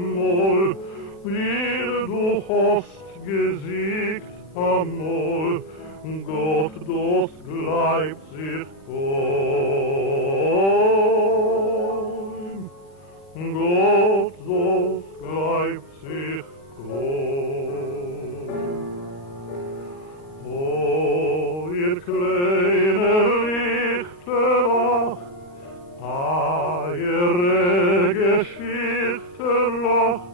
einmal, wie du hast gesiegt einmal, Gott, das bleibt sich kein. Gott, das bleibt sich kein. Oh, ihr kleine Lichterach, eure Geschichte lach,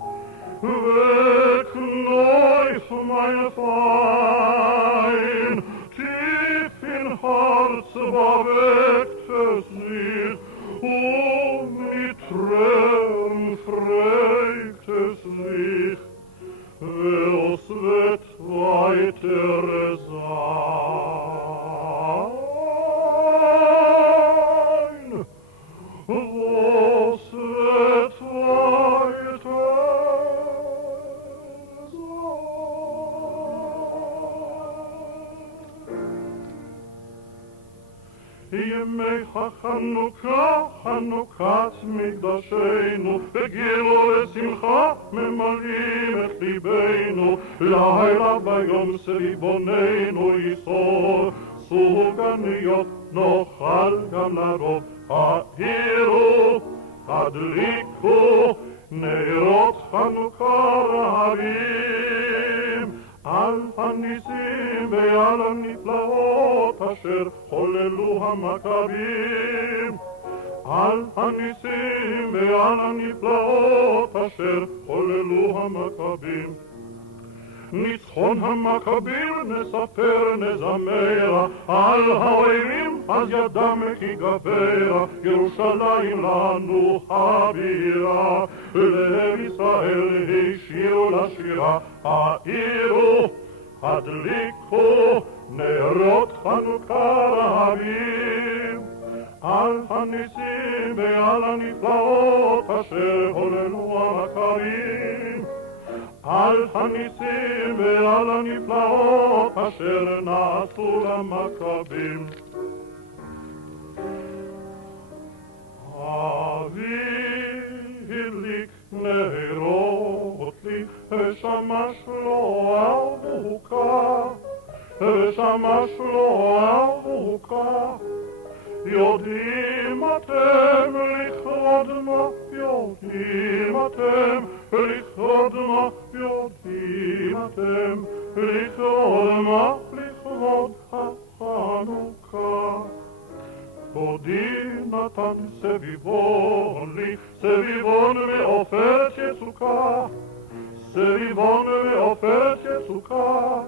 wegkneif mein Fein, tief in Herz bewegt es sich, mit Tränen fragt es sich, was wird weiter sein? Was wird weiter ימי החנוכה, חנוכת מקדשנו, בגילו ושמחה ממלאים את ליבנו, לילה ביום סביבוננו יסור, סופגניות נאכל גם לרוב, האירו, הדליקו, נרות חנוכה רבים, על הניסים ועל הנפלאות אשר חוללו המכבים, על הניסים ועל הנפלאות אשר חוללו המכבים. ניצחון המכבים נספר נזמר, על האויבים אז ידם כגברה, ירושלים לנו הבירה, לב ישראל השירו לשירה, העירו, הדליקו, נרות חנוכה רבים, על הניסים ועל הנפלאות אשר חוללו המכבים, על הניסים ועל הנפלאות אשר נעשו למכבים. אבי הדליק נרות לי, ושמש לו אבוקה, ושמש לו אבוקה. יודעים אתם לכבוד מה, יודעים אתם לכבוד מה, יודעים אתם לכבוד מה, לכבוד החנוכה. כבודי נתן סביבון לי, סביבון מעופרת יצוקה, סביבון מעופרת יצוקה.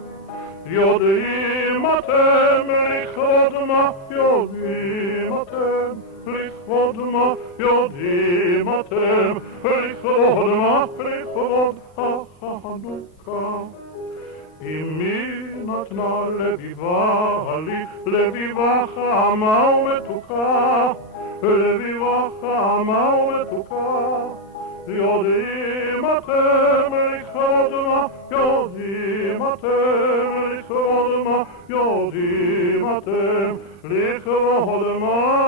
יודעים אתם לכבוד מה, יודעים אתם לכבוד מה, יודעים אתם לכבוד מה, לכבוד החנוכה. אמי נתנה לביבה לי, לביבה חמה ומתוקה, לביבה חמה ומתוקה. יודעים אתם לכבוד מה, יודעים אתם לכבוד מה, יודעים אתם לכבוד מה.